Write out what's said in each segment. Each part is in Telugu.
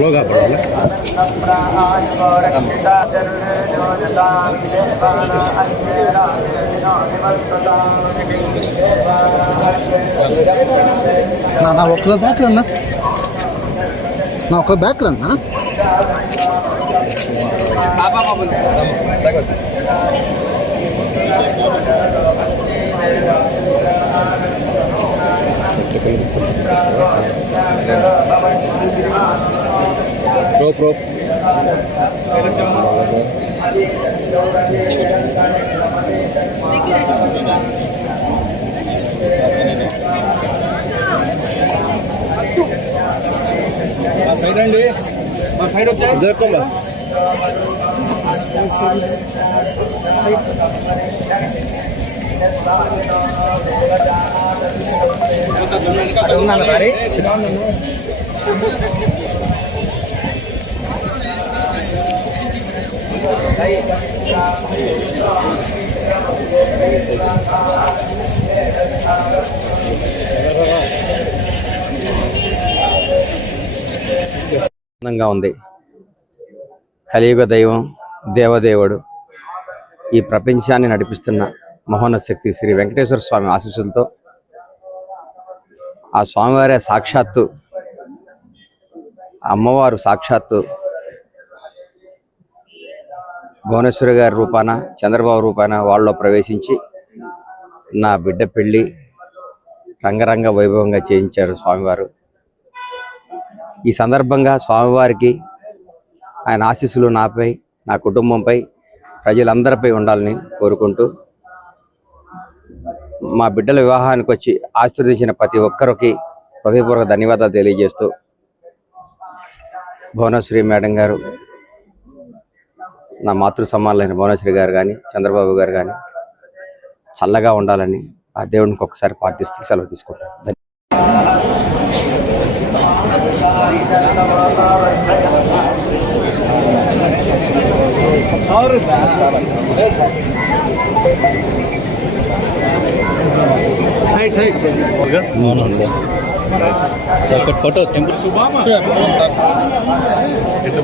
लोग నా ఒక్క బ్యాక్ రన్నా నా ఒక్క బ్యాక్ రన్నా रोप रोप సైడ్ అండి మా సైడ్ వచ్చా జరగమ్మా మరి ఆనందంగా ఉంది. కలియుగ దైవం దేవదేవుడు ఈ ప్రపంచాన్ని నడిపిస్తున్న మహోన్నత శక్తి శ్రీ వెంకటేశ్వర స్వామి ఆశీస్సులతో ఆ స్వామివారే సాక్షాత్తు అమ్మవారు సాక్షాత్తు భువనేశ్వరి గారి రూపాన చంద్రబాబు రూపాన వాళ్ళలో ప్రవేశించి నా బిడ్డ పెళ్ళి రంగరంగ వైభవంగా చేయించారు స్వామివారు. ఈ సందర్భంగా స్వామివారికి ఆయన ఆశీస్సులు నాపై నా కుటుంబంపై ప్రజలందరిపై ఉండాలని కోరుకుంటూ మా బిడ్డల వివాహానికి వచ్చి ఆశీర్వదించిన ప్రతి ఒక్కరికి హృదయపూర్వక ధన్యవాదాలు తెలియజేస్తూ భువనేశ్వరి మేడం గారు, నా మాతృ సమానులైన భువనేశ్వరి గారు కానీ చంద్రబాబు గారు కానీ చల్లగా ఉండాలని ఆ దేవుడికి ఒక్కసారి ప్రార్థిస్తూ సెలవు తీసుకుంటాను. साइड साइड सर फोटो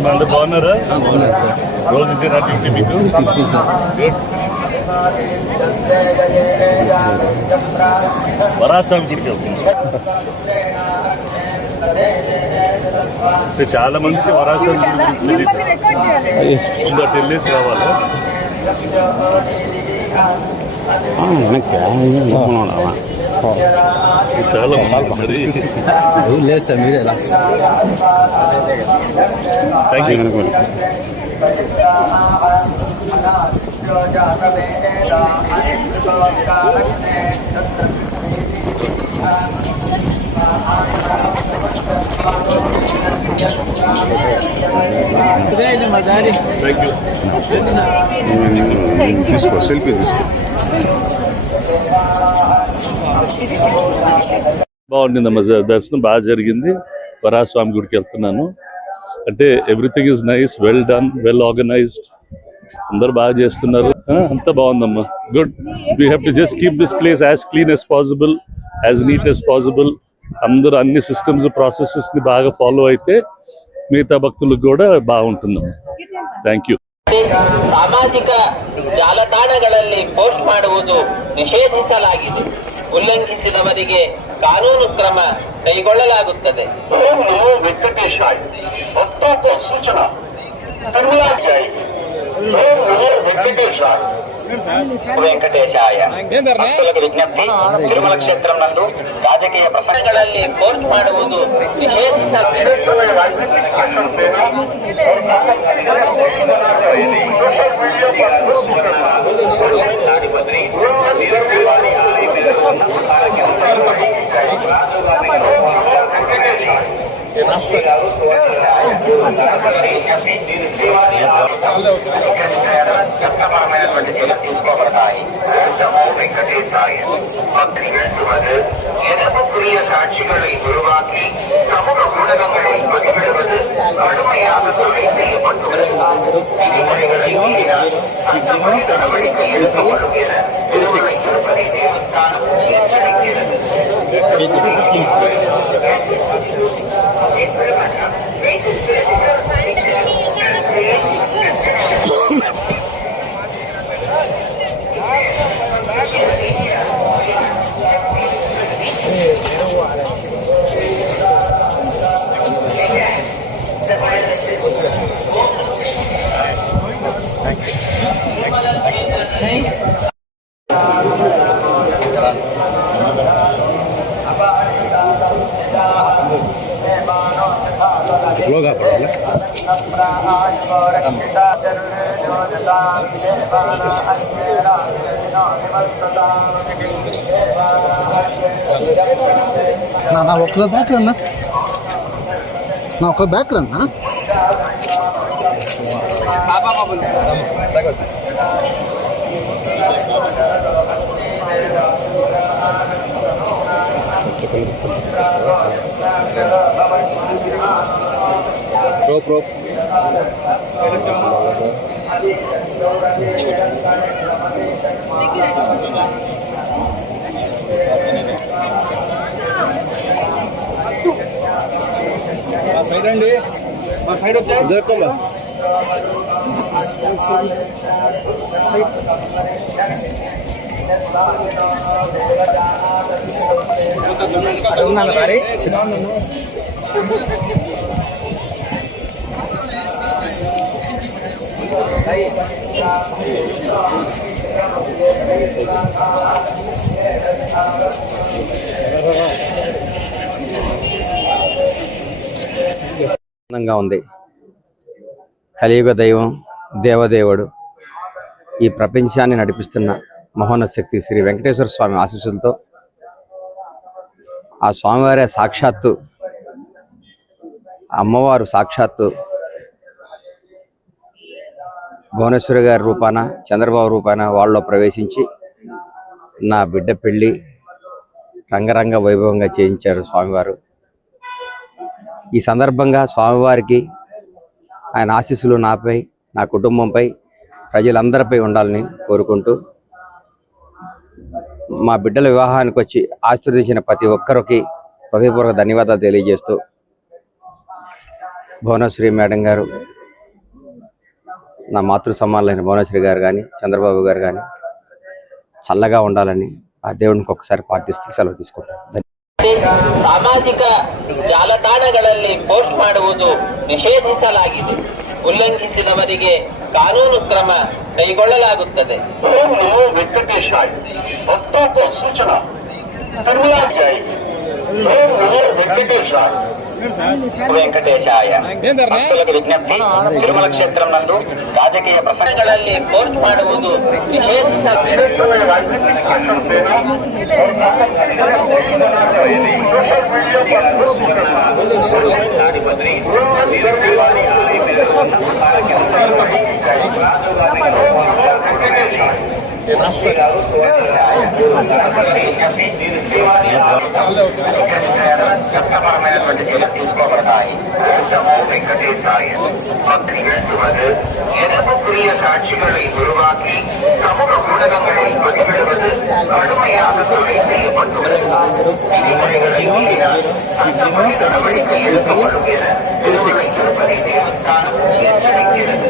మంది బాగున్నారా? రోజు ఇదేనా డ్యూటీ మీకు? వరాసామి గుడికి వెళ్తున్నాం. చాలా మందికి వరాసామి గుడి గురించి తెలియదు. ముందట వెళ్ళేసి రావాలి. చాలా మరి లేదు సార్ మీరే థ్యాంక్ యూ. తీసుకో సెల్ఫీ తీసుకో. బాగుండిందమ్మా, దర్శనం బాగా జరిగింది. వరాస్వామి గుడికి వెళ్తున్నాను. అంటే everything is nice, well done, well organised. అందరు బాగా చేస్తున్నారు. అంతా బాగుందమ్మా, good. We have to just keep this place as clean as possible, as neat as possible. అందరూ అన్ని సిస్టమ్స్ ప్రాసెసెస్ని బాగా ఫాలో అయితే మిగతా భక్తులకు కూడా ಬಾಗುಂಟುಂದು. Thank you. ಸಾಮಾಜಿಕ ಜಾಲತಾಣಗಳಲ್ಲಿ ಪೋಸ್ಟ್ ಮಾಡುವುದು ನಿಷೇಧಿಸಲಾಗಿದೆ. ಉಲ್ಲಂಘಿಸಿದವರಿಗೆ ಕಾನೂನು ಕ್ರಮ ಕೈಗೊಳ್ಳಲಾಗುತ್ತದೆ. ವೆಂಕಟೇಶಾಯ ಸೂಚನಾ వెంకటేశాయ భక్తులకు విజ్ఞప్తి. తిరుమల క్షేత్రం నందు రాజకీయ ప్రసంగాలలో పోస్ట్ ಮಾಡುವುದು చట్టపరమైనటువంటి చర్యలు తీసుకోబడతాయి. వెంకటేశాయ எனக்குரிய சாட்சிகளை உருவாக்கி சமூக ஊடகங்களில் பதிவிடுவது கடுமையாக செய்யப்பட்டுள்ளது. விதிமுறைகளை மீறினால் சட்டப்படி நடவடிக்கை எடுக்கப்படும் என தெரிவித்திருப்பதை தேவஸ்தானம் எச்சரிக்கிறது. లోగా పడాలి. నా ఒక్కరు బ్యాక్ రన్నా నా ఒక్కరు బ్యాక్ రన్నా ప్రోప్ సైడ్ అండి, మా సైడ్ వచ్చాయి. ఆనందంగా ఉంది. కలియుగ దైవం దేవదేవుడు ఈ ప్రపంచాన్ని నడిపిస్తున్న మహోన్నత శక్తి శ్రీ వెంకటేశ్వర స్వామి ఆశీస్సులతో ఆ స్వామివారే సాక్షాత్తు అమ్మవారు సాక్షాత్తు భువనేశ్వరి గారి రూపాన చంద్రబాబు రూపాన వాళ్ళలో ప్రవేశించి నా బిడ్డ పెళ్ళి రంగరంగ వైభవంగా చేయించారు స్వామివారు. ఈ సందర్భంగా స్వామివారికి ఆయన ఆశీస్సులు నాపై, నా కుటుంబంపై, ప్రజలందరిపై ఉండాలని కోరుకుంటూ మా బిడ్డల వివాహానికి వచ్చి ఆశీర్వదించిన ప్రతి ఒక్కరికి హృదయపూర్వక ధన్యవాదాలు తెలియజేస్తూ భువనేశ్వరి మేడం గారు, నా మాతృ సమానులైన భువనేశ్వరి గారు కానీ చంద్రబాబు గారు కానీ చల్లగా ఉండాలని ఆ దేవునికి ఒక్కసారి ಪ್ರಾರ್ಥಿಸ್ತು సెలవు తీసుకుంటాను. ಸಾಮಾಜಿಕ ಜಾಲತಾಣಗಳಲ್ಲಿ ಪೋಸ್ಟ್ ಮಾಡುವುದು ನಿಷೇಧಿಸಲಾಗಿದೆ. ಉಲ್ಲಂಘಿಸಿದವರಿಗೆ ಕಾನೂನು ಕ್ರಮ ಕೈಗೊಳ್ಳಲಾಗುತ್ತದೆ. ಸೂಚನಾ వెంకటేశాయ భక్తులకు విజ్ఞప్తి, తిరుమల క్షేత్రం నందు రాజకీయ ప్రసంగಗಳಲ್ಲಿ పోస్ట్ ಮಾಡುವುದು చట్టపరమైనటువంటి చర్యలు తీసుకోబడతాయి. వెంకటేశాయ பக்திகள் எதிர்ப்புக்குரிய சாட்சிகளை உருவாக்கி சமூக ஊடகங்களில் பதிவிடுவது கடுமையாக தடை செய்யப்பட்டுள்ளது. விதிமுறைகளை மீறினால் சட்டப்படி நடவடிக்கை எடுக்கப்படும் என திருமலை திருப்பதி தேவஸ்தானம் எச்சரிக்கிறது.